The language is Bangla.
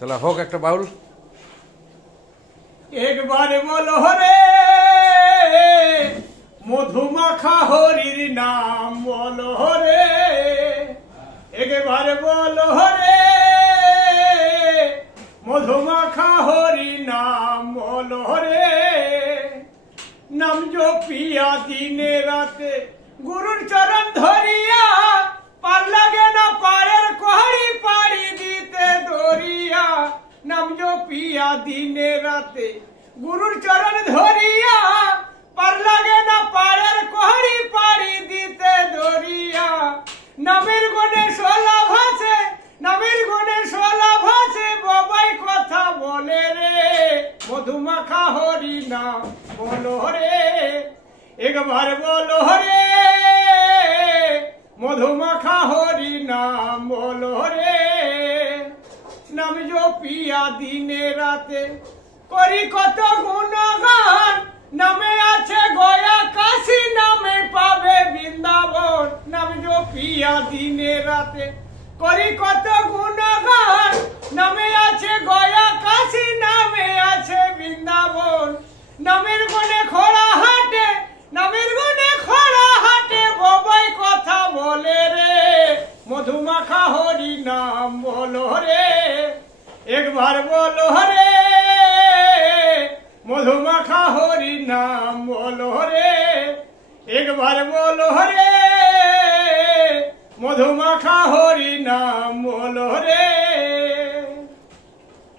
তাহলে হোক একটা বাউল। একবার বলো রে মধুমাখা হরির নাম বলো রে, একবার বলো রে মধুমাখা হরি নাম বলো রে। নাম জপিয়া দিনে রাতে গুরুর চরণ ধরিয়া, পার লাগে না পায়ের কোহড়ি পাড়ি দিতে দরিয়া। নাম জপিয়া দিনে রাতে গুরুর চরণ ধরিয়া, পার লাগে না পায়ের কোহড়ি পাড়ি দিতে দরিয়া। নামের গুণে সোলা ভাসে, নামের গুণে সোলা ভাসে, বাবাই কথা বলে রে মধুমাখা হরি নাম বলো রে, একবার বলো রে মধুমাখা হরি নাম বলো রে। নাম জপিয়া দিনে রাতে করি কত গুণগান, নামে আছে গয়া কাশী, নামে পাবে বৃন্দাবন। নাম জপিয়া দিনে রাতে করি কত গুণগান, নামে আছে গয়া কাশী, নামে আছে বৃন্দাবন। নামের গুণে খোড়া হাটে, নামের গুণে খোড়া হাটে, বাবাই কথা বলে রে মধুমাখা হরি নাম বলো রে, একবার বলো রে মধুমাখা হরি নাম বলো রে, একবার বলো রে মধুমাখা হরি নাম বলো রে।